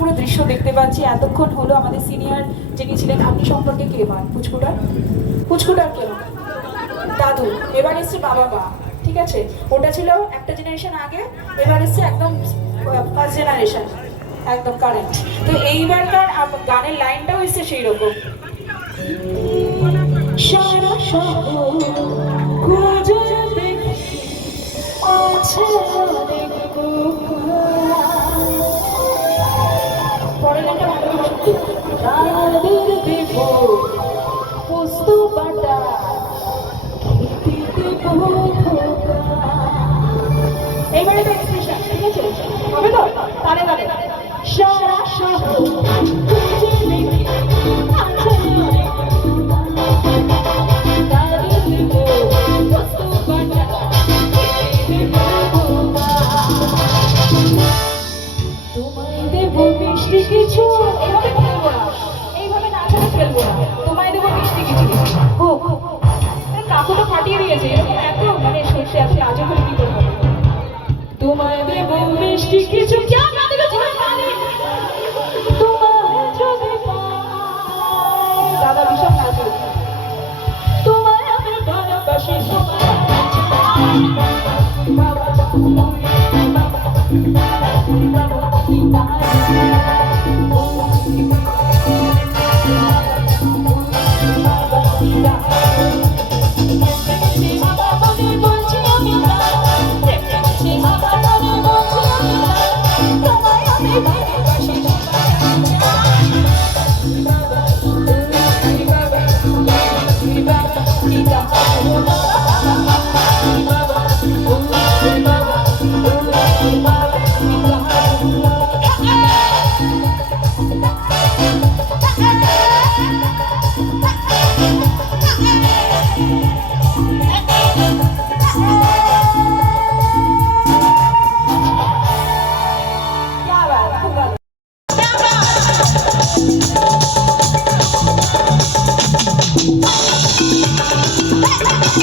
পুরো দৃশ্য দেখতে পাচ্ছি। এতক্ষণ হলো আমাদের সিনিয়র যিনি ছিলেন, আপনি সম্পর্কে কে হন? পুচকুটার পুচকুটার কে হন? দাদু। এবার এসছে বাবা মা, ঠিক আছে? ওটা ছিল একটা জেনারেশন আগে, এবার এসছে একদম ফার্স্ট জেনারেশন, একদম কারেন্ট। তো এইবারকার গানের লাইনটাও এসছে সেই রকম। সারা শহর খুঁজে দেখি আছে অনেক গোপন। পরের লাইনটা ভালো করে শুনতে। তাদের দেব পোস্ত বাটা, এইবারে তো এক্সপ্রেশন, ঠিক আছে? হবে তো? তালে তালে। সারা শহর খুঁজে দেখি আছে অনেক তোমায় দেবো মিষ্টি কিছু। এইভাবে খেলবো না, এইভাবে না করে খেলবো না। তোমায় দেবো মিষ্টি কিছু। ও কাকু তো ফাটিয়ে দিয়েছে, এত মানে সত্যি এত আজও করে কি করবো। তোমায় দেবো মিষ্টি কিছু, দাদা ভীষণ নাচে। তোমায় আমি ভালোবাসি,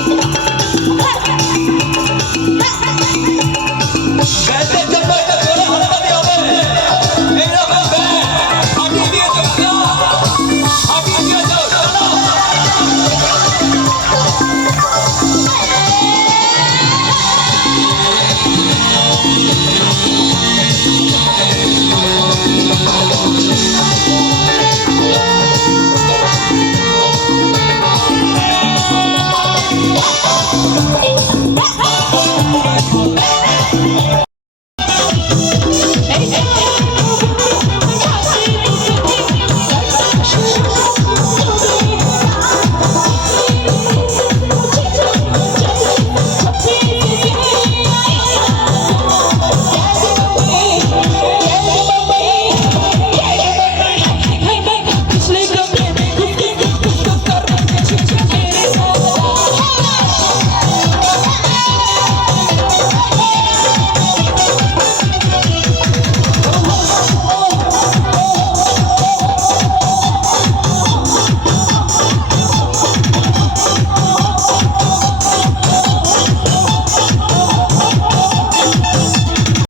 Hey!